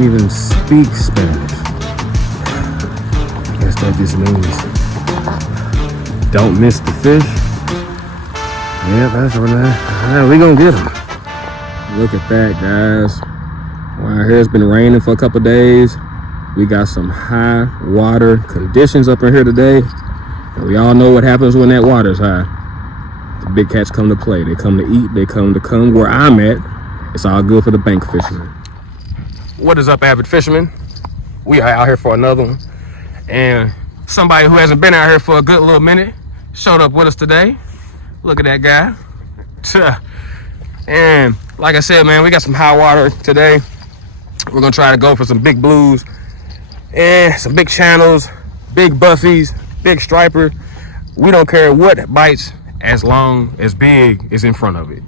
don't even speak Spanish. I guess that just means don't miss the fish. Yeah, that's what we gonna get them. Look at that, guys. Wow, here it's been raining for a couple days. We got some high water conditions up in here today. And we all know what happens when that water's high. The big cats come to play. They come to eat. They come where I'm at. It's all good for the bank fishermen. What is up, avid fishermen? We are out here for another one. And somebody who hasn't been out here for a good little minute showed up with us today. Look at that guy. And like I said, man, we got some high water today. We're gonna try to go for some big blues and some big channels, big buffies, big striper. We don't care what bites as long as big is in front of it.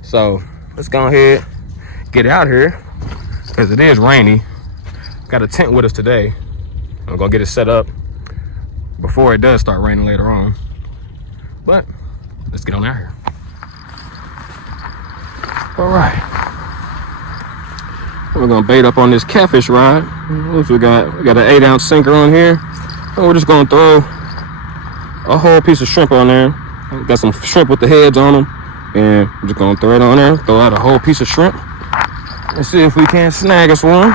So let's go ahead, get out here, because it is rainy. Got a tent with us today. I'm gonna get it set up before it does start raining later on. But let's get on out here. All right. We're gonna bait up on this catfish rod. We got an 8-ounce sinker on here. And we're just gonna throw a whole piece of shrimp on there. Got some shrimp with the heads on them. And we're just gonna throw it on there, throw out a whole piece of shrimp. Let's see if we can snag us one.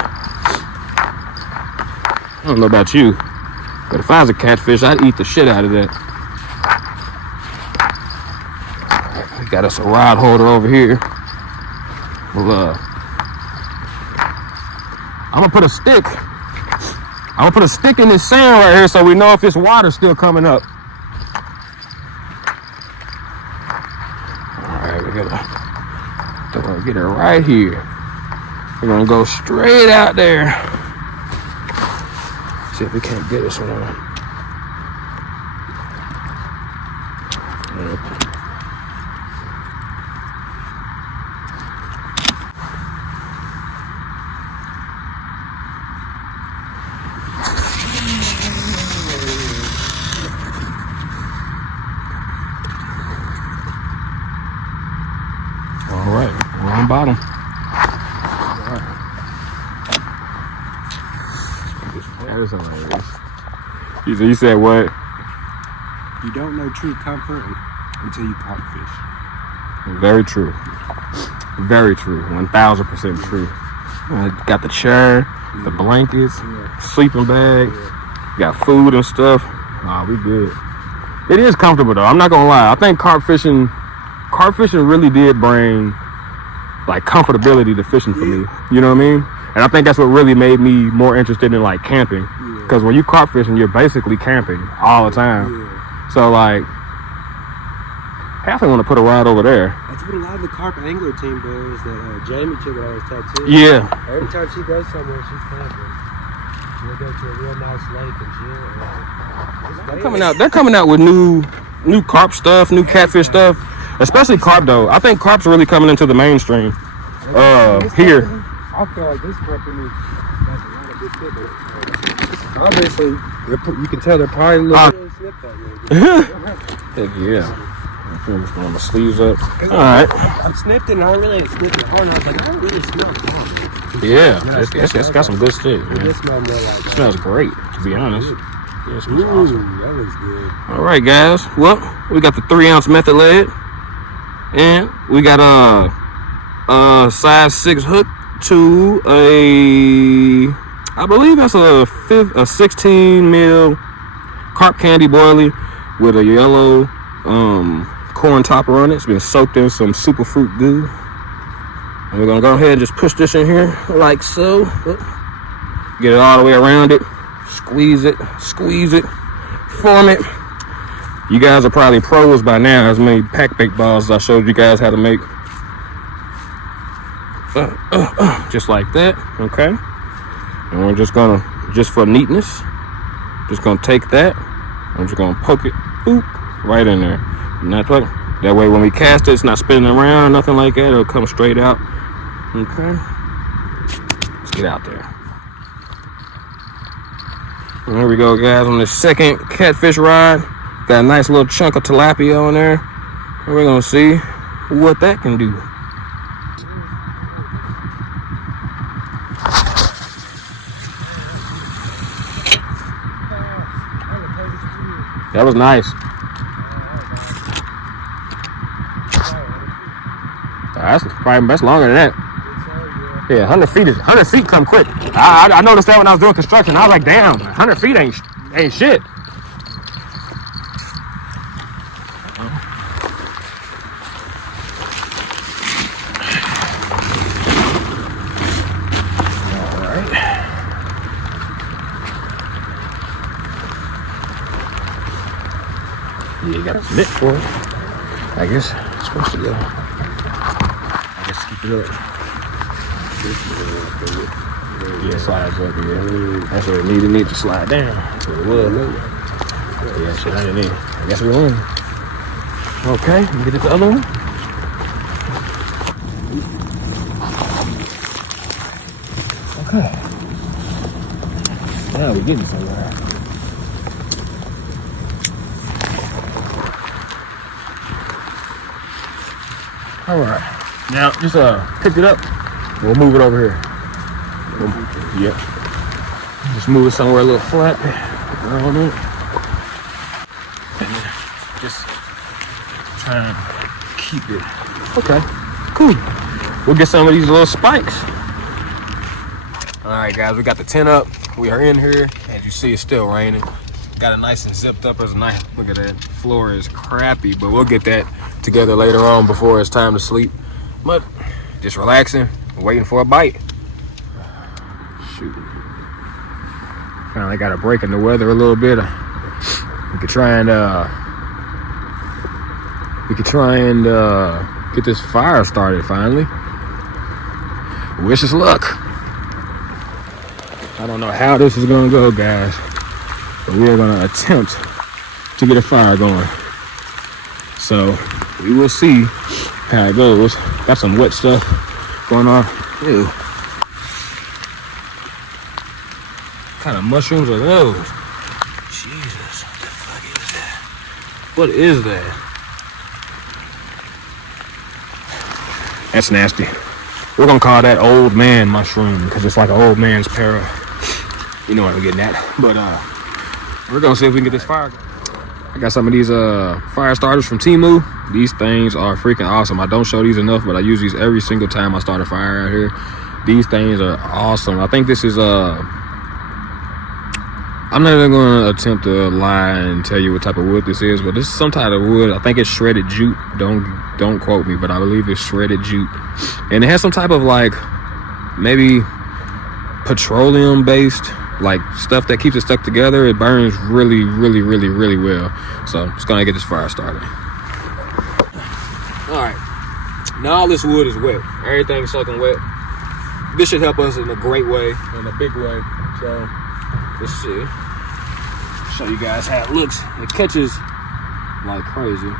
I don't know about you, but if I was a catfish, I'd eat the shit out of that. We got us a rod holder over here. Well, I'm gonna put a stick in this sand right here so we know if this water's still coming up. All right, we're gonna get it right here. We're gonna go straight out there. See if we can't get this one. All right, we're on bottom. All right. That is hilarious. You said what? You don't know true comfort until you caught fish. Very true. Very true. 1000% true. Got the chair, the blankets, sleeping bag, got food and stuff. Nah, we good. It is comfortable though. I'm not gonna lie. I think carp fishing really did bring like comfortability to fishing for me. You know what I mean? And I think that's what really made me more interested in like camping. Because when you carp fishing, you're basically camping all the time. So like, I definitely want to put a rod over there. That's what a lot of the carp angler team does. That Jamie chick that always tattoo. Yeah. Every time she goes somewhere, she's camping. She'll go to a real nice lake and chill. They're coming out with new carp stuff, new catfish stuff. Especially carp though. I think carp's really coming into the mainstream. Here. I feel like this company has a lot of good shit. Obviously, you can tell they're probably looking snip that way. Heck yeah. I'm just throwing my sleeves up. Alright. I sniffed it and I really didn't sniff it hard. And I was like, I don't really smell it. Yeah, it's got some good shit. It just smells more like it smells great, to be honest. Yeah, it smells awesome. That was good. Alright guys, well, we got the 3-ounce method lead. And we got a size 6 hook to I believe that's a 16 mil carp candy boilie with a yellow corn topper on it. It's been soaked in some super fruit goo. And we're gonna go ahead and just push this in here like so. Get it all the way around it. Squeeze it, form it. You guys are probably pros by now. As many pack bait balls I showed you guys how to make. Just like that, okay? And we're just gonna, just for neatness, just gonna take that. I'm just gonna poke it, boop, right in there. Not like that way when we cast it, it's not spinning around, nothing like that. It'll come straight out. Okay. Let's get out there. And there we go, guys, on the second catfish rod. Got a nice little chunk of tilapia on there. And we're gonna see what that can do. That was nice. That's longer than that. Yeah, 100 feet come quick. I noticed that when I was doing construction. I was like, damn, 100 feet ain't shit. Alright. Yeah, you got a mitt for it. I guess it's supposed to go. I guess keep it up. Yeah, slides up, yeah. That's what it needed. It needed to slide down. So it was. Yeah, shit, I didn't need. I guess we're on. Okay, let me get the other one. Okay. Now we're getting somewhere. Alright. Now just pick it up. We'll move it over here. Yep. Just move it somewhere a little flat. Around it. And then just try and keep it. Okay. Cool. We'll get some of these little spikes. Alright guys, we got the tent up. We are in here. As you see, it's still raining. Got it nice and zipped up. It's nice. Look at that. Floor is crappy, but we'll get that together later on before it's time to sleep. But just relaxing, waiting for a bite. Shoot. Finally got a break in the weather a little bit. We could try and get this fire started finally. Wish us luck. I don't know how this is gonna go, guys, but we're gonna attempt to get a fire going. So we will see how it goes. Got some wet stuff going on. Ew. What kind of mushrooms are those? Jesus, what the fuck is that? What is that? That's nasty. We're gonna call that old man mushroom because it's like an old man's para. You know what I'm getting at. But we're gonna see if we can get this fire. I got some of these fire starters from Temu. These things are freaking awesome. I don't show these enough, but I use these every single time I start a fire out here. These things are awesome. I think this is I'm not even gonna attempt to lie and tell you what type of wood this is, but this is some type of wood. I think it's shredded jute. Don't quote me, but I believe it's shredded jute. And it has some type of like maybe petroleum based like stuff that keeps it stuck together. It burns really, really, really, really well. So I'm just gonna get this fire started. All right, now all this wood is wet. Everything's soaking wet. This should help us in a great way, in a big way. So let's see. Show you guys how it looks. It catches like crazy.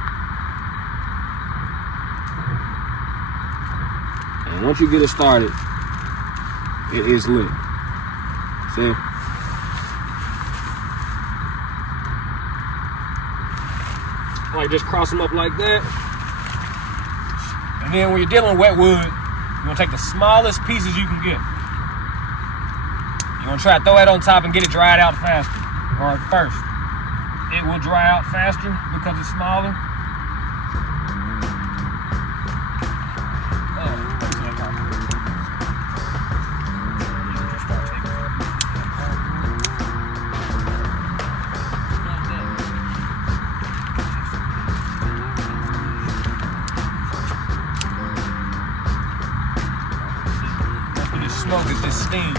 And once you get it started, it is lit. See? Like just cross them up like that. And then when you're dealing with wet wood, you're gonna take the smallest pieces you can get. You're gonna try to throw that on top and get it dried out faster. Or first. It will dry out faster because it's smaller. Smoke is just steam.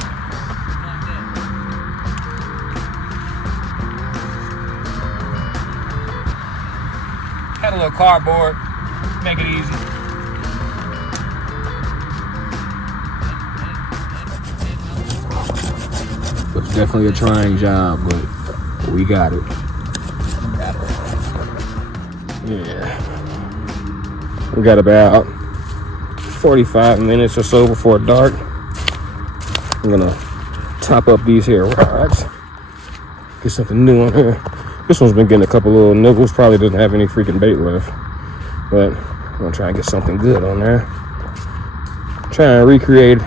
Had a little cardboard, make it easy. It's definitely a trying job, but we got it. Yeah. We got about 45 minutes or so before dark. I'm gonna top up these here rods. Get something new on here. This one's been getting a couple little niggles. Probably doesn't have any freaking bait left. But I'm gonna try and get something good on there. I'm trying to recreate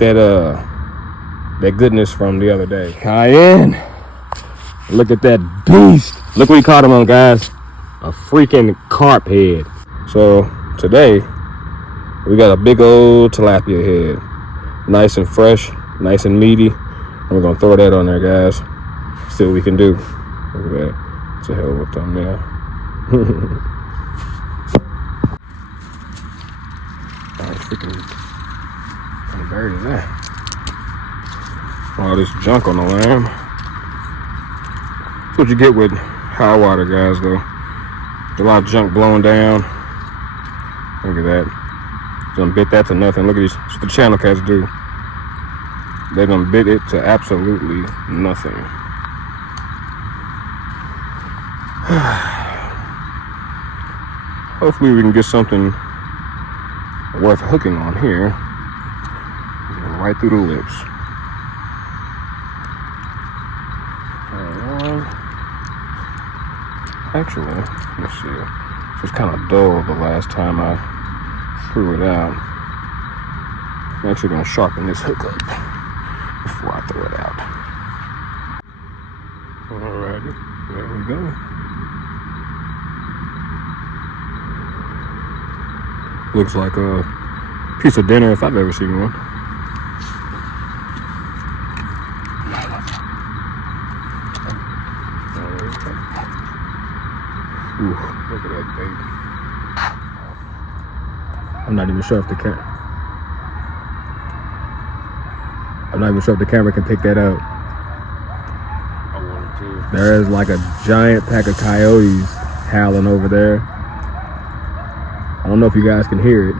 that that goodness from the other day. Cayenne. Look at that beast. Look what he caught him on, guys. A freaking carp head. So today, we got a big old tilapia head. Nice and fresh, nice and meaty. And we're gonna throw that on there, guys. See what we can do. Look at that. It's a hell of a thumbnail. Freaking kind of buried in there. All this junk on the lamb. That's what you get with high water, guys, though. A lot of junk blowing down. Look at that. Done bit that to nothing. Look at these. That's what the channel cats do. They done bit it to absolutely nothing. Hopefully we can get something worth hooking on here. Right through the lips. Actually, let's see. It was kind of dull the last time I threw it out. I'm actually going to sharpen this hook up before I throw it out. Alrighty, there we go. Looks like a piece of dinner if I've ever seen one. Ooh, look at that bait. I'm not even sure if the camera can pick that up. I wanted to. There is like a giant pack of coyotes howling over there. I don't know if you guys can hear it.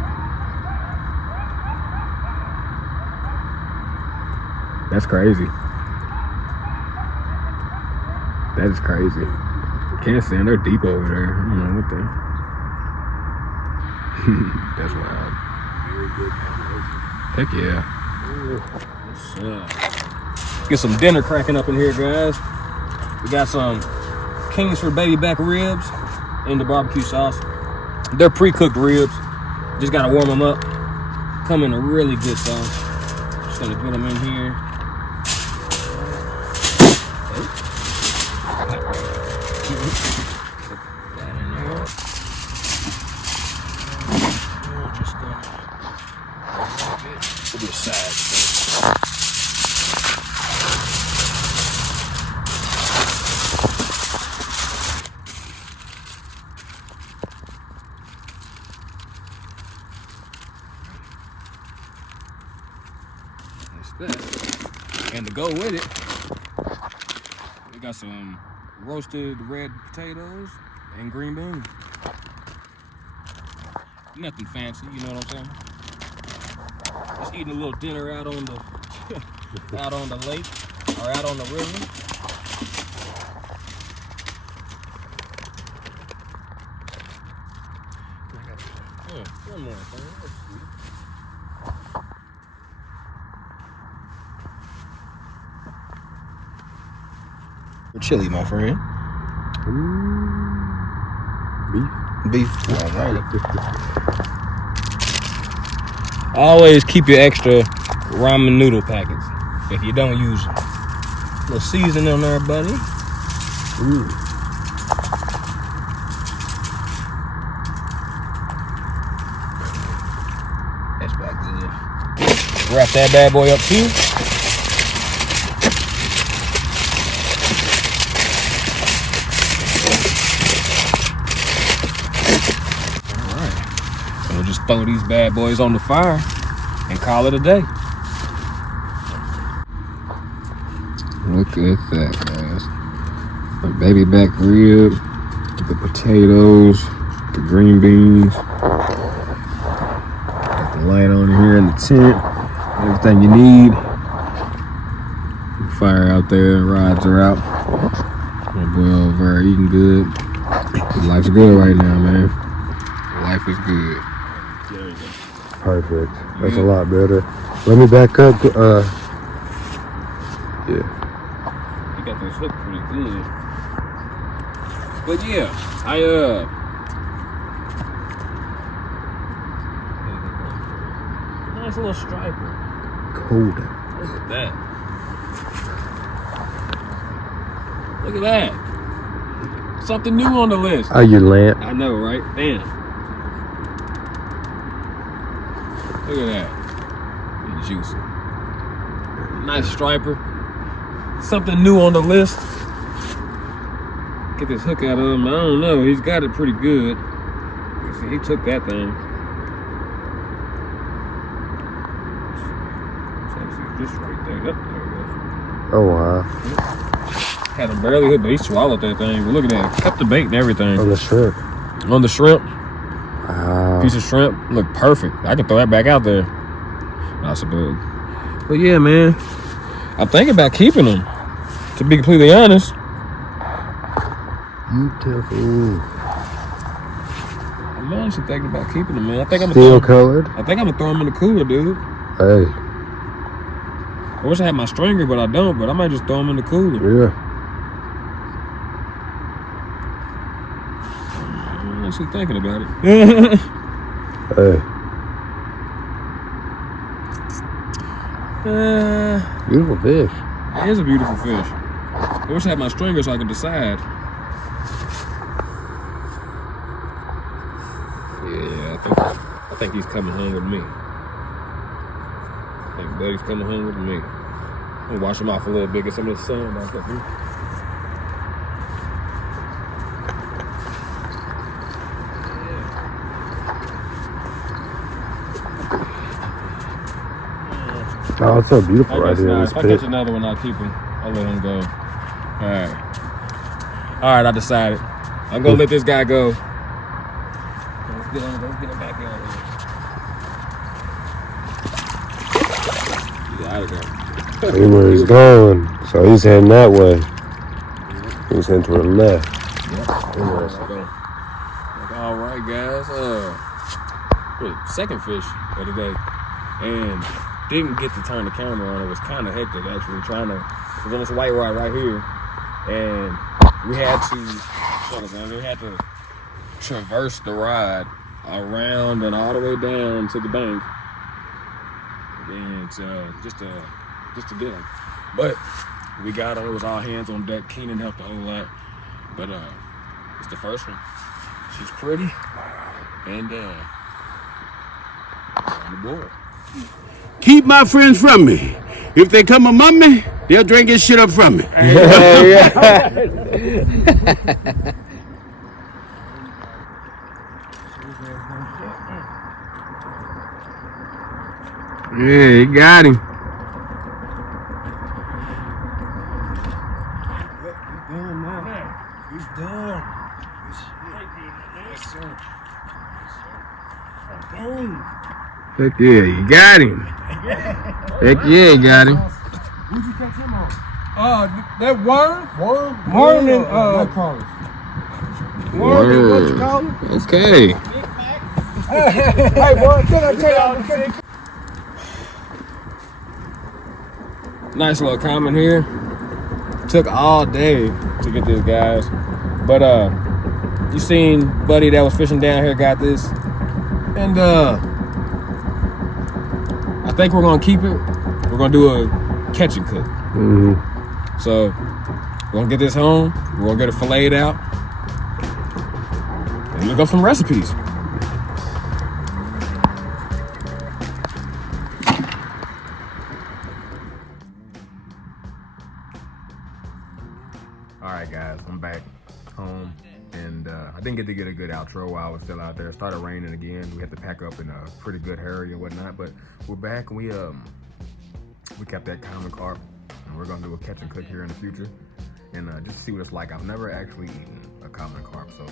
That's crazy. That is crazy. Can't see them. They're deep over there. I don't know what the. That's wild. Very good combination. Heck yeah. What's up? Get some dinner cracking up in here, guys. We got some Kingsford baby back ribs in the barbecue sauce. They're pre-cooked ribs. Just gotta warm them up. Come in a really good sauce. Just gonna get them in here. That in there. Just gonna put this side. That. And to go with it, we got some roasted red potatoes and green beans. Nothing fancy, you know what I'm saying? Just eating a little dinner out on the out on the lake or out on the river. One more thing. Let's see. Chili, my friend. Beef. All right. Always keep your extra ramen noodle packets if you don't use them. A little seasoning on there, buddy. Ooh. That's back good. Wrap that bad boy up too. Just throw these bad boys on the fire and call it a day. Look at that, guys. A baby back rib, the potatoes, the green beans. Got the light on here in the tent. Everything you need. Fire out there, rods are out. My boy over there eating good. Life's good right now, man. Life is good. Perfect. That's a lot better. Let me back up. Yeah. You got this hook pretty good. But yeah, nice little striper. Cold. Look at that. Look at that. Something new on the list. Oh, your lamp. I know, right? Damn. Look at that. It's juicy. Nice striper. Something new on the list. Get this hook out of him. I don't know. He's got it pretty good. See, he took that thing. Just right there. There it goes. Oh, wow. Had him barely hit, but he swallowed that thing. But look at that. Kept the bait and everything. On the shrimp. On the shrimp. Wow. Piece of shrimp. Look perfect. I can throw that back out there. That's a bug. But yeah, man. I'm thinking about keeping them. To be completely honest. Beautiful. I'm honestly thinking about keeping them, man. I think I'm Steel colored. I think I'm gonna throw them in the cooler, dude. Hey. I wish I had my stringer, but I don't. But I might just throw them in the cooler. Yeah. I'm honestly thinking about it. Hey. Beautiful fish. It is a beautiful fish. I wish I had my stringer so I could decide. Yeah, I think he's coming home with me. I think Buddy's coming home with me. I'm gonna wash him off a little bit, get some of the sun back up here. Oh, it's so beautiful right here. If I catch another one, I'll keep him. I'll let him go. All right, I decided. I'm gonna let this guy go. Let's get him back in here. He's out of there. See where he's going. So he's heading that way. He's heading to the left. Yep. All right, guys. Second fish of the day. And didn't get to turn the camera on. It was kind of hectic, actually, it was on this white rod right here. And we had to traverse the rod around and all the way down to the bank. And just to get him. But we got him. It was all hands on deck. Keenan helped a whole lot. But it's the first one. She's pretty. And on the board. Keep my friends from me. If they come among me, they'll drink this shit up from me. Yeah, he got him. He's done. Heck yeah, you got him. Heck yeah, you got him. Who'd you catch him on? That worm? Worm? Worm and Worm and what you call him? Okay. Hey, boy, can I tell you? Nice little comment here. Took all day to get this, guys. But you seen Buddy that was fishing down here got this. And I think we're gonna keep it. We're gonna do a catch and cook. Mm-hmm. So we're gonna get this home. We're gonna get it filleted out and look up some recipes. All right, guys, I'm back home, and I didn't get to get a good outro while I was still out there. It started raining again. We had to pack up in a pretty good hurry and whatnot, but we're back, and we kept that common carp, and we're gonna do a catch and cook here in the future, and just see what it's like. I've never actually eaten a common carp, so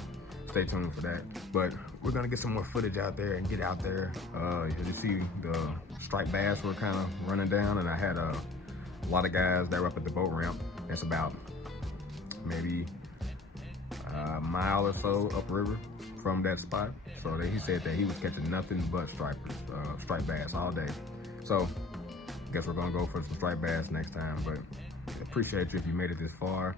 stay tuned for that. But we're gonna get some more footage out there and get out there. You see the striped bass were kind of running down, and I had a lot of guys that were up at the boat ramp. That's about maybe a mile or so upriver from that spot. So he said that he was catching nothing but striped bass all day. So guess we're gonna go for some striped bass next time. But appreciate you if you made it this far.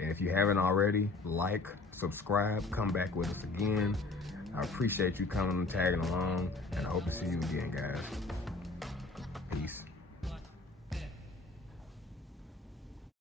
And if you haven't already, like, subscribe, come back with us again. I appreciate you coming and tagging along, and I hope to see you again, guys.